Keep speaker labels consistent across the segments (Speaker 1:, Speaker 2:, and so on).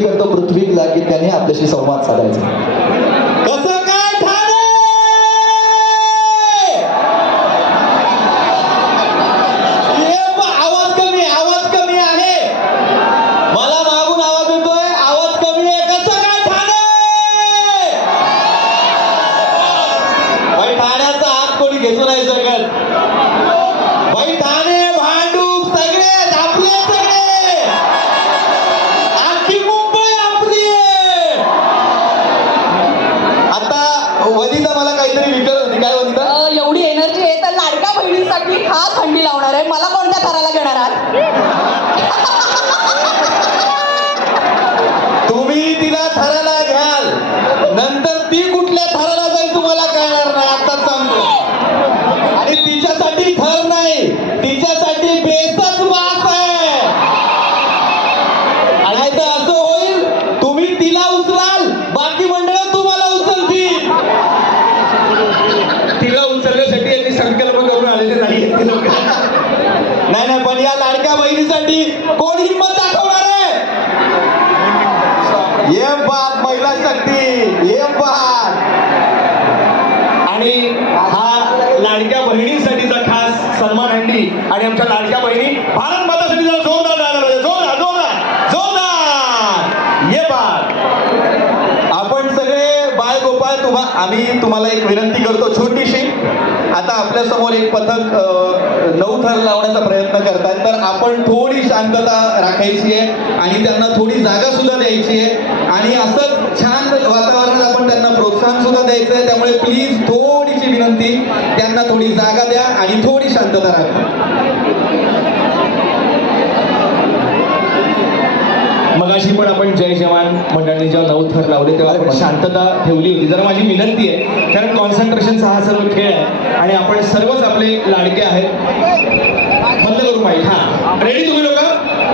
Speaker 1: करतो पृथ्वीला की त्याने आपल्याशी संवाद साधायचा.
Speaker 2: Good. आम्ही तुम्हाला एक विनंती करतो छोटीशी. आता आपल्यासमोर एक पथक नऊ थर लावण्याचा प्रयत्न करतात तर आपण थोडी शांतता राखायची आहे आणि त्यांना थोडी जागा सुद्धा द्यायची आहे. आणि असंच छान वातावरणात आपण त्यांना प्रोत्साहन सुद्धा द्यायचं आहे त्यामुळे प्लीज थोडीशी विनंती त्यांना थोडी जागा द्या आणि थोडी शांतता राखा.
Speaker 3: मगाशी पण आपण जय जवान मंडळाने जेव्हा नऊ थर लावले तेव्हा आपण शांतता ठेवली होती. जरा माझी विनंती आहे कारण कॉन्सन्ट्रेशनचा हा सर्व खेळ आहे आणि आपण सर्वच आपले लाडके आहेत. बंद करू माईक हा. रेडी तुम्ही लोक?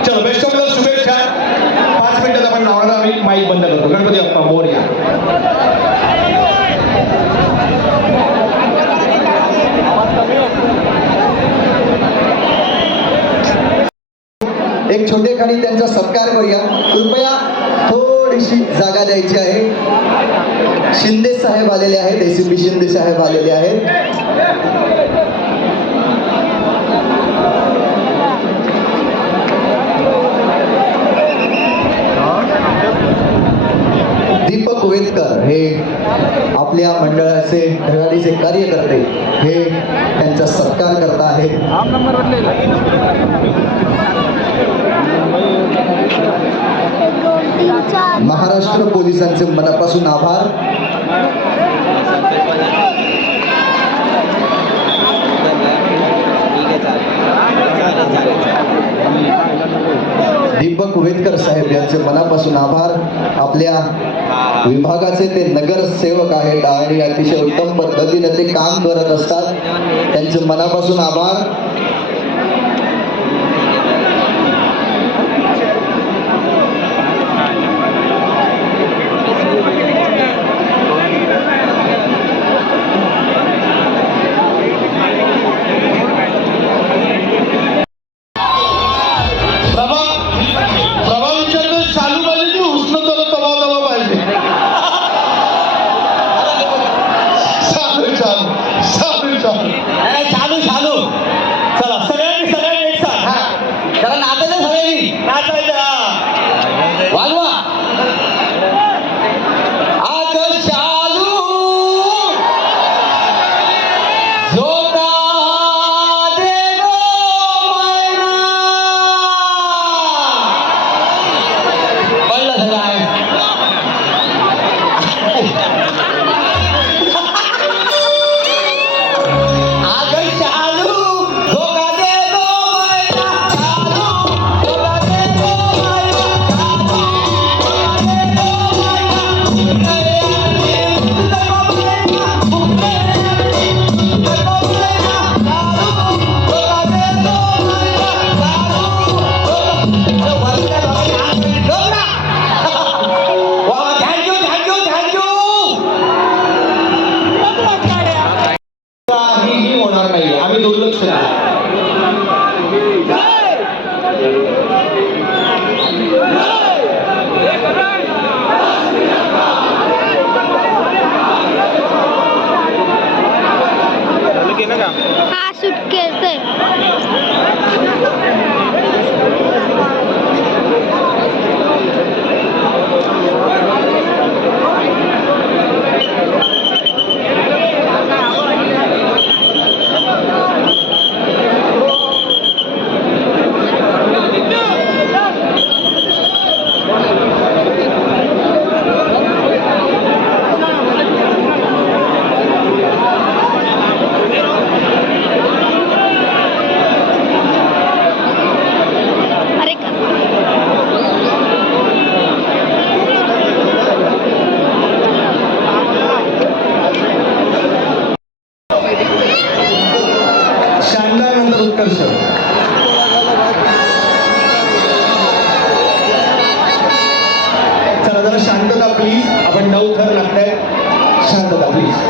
Speaker 3: चलो बेस्ट ऑफ लक शुभेच्छा. पाच मिनिटात आपण लावणार आम्ही माईक बंद करतो. गणपती बाप्पा मोरया.
Speaker 1: एक छोटे खाणी त्यांचा सत्कार करूया. कृपया थोडीशी जागा द्यायची आहे. शिंदे साहेब आलेले आहेत एसीपी शिंदे साहेब आलेले आहेत. दीपक वेदकर हे आपल्या मंडळाचे धडाडीचे कार्यकर्ते हे त्यांचा सत्कार करत आहेत. पोलिसांचे मनापासून आभार. दीपक वेदकर साहेब यांचे मनापासून आभार. आपल्या विभागाचे ते नगरसेवक आहेत आणि अतिशय उत्तम पद्धतीने ते काम करत असतात. त्यांचे मनापासून आभार.
Speaker 3: 拿这的。विरोध करा हा सुटकेस त्यानंतर उत्कर्ष चला
Speaker 2: जरा शांतता प्लीज आपण नऊ थर लागताय शांतता प्लीज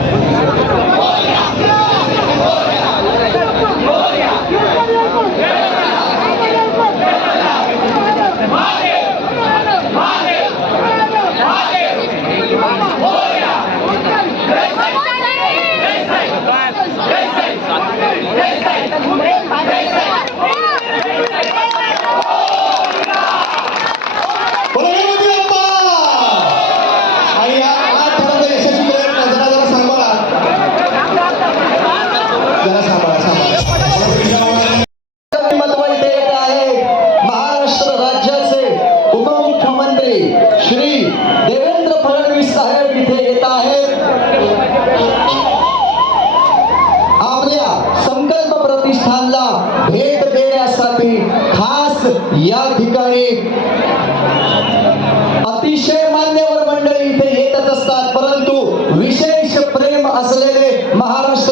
Speaker 2: అసలేనే మహారాష్ట్ర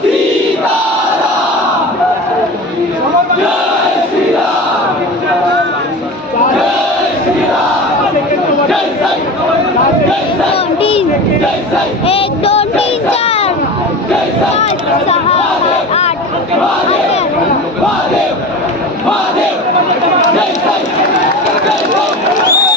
Speaker 2: Sita! एक दो
Speaker 4: तीन
Speaker 5: चार पाँच सहा सात आठ महादेव महादेव महादेव जय साई जय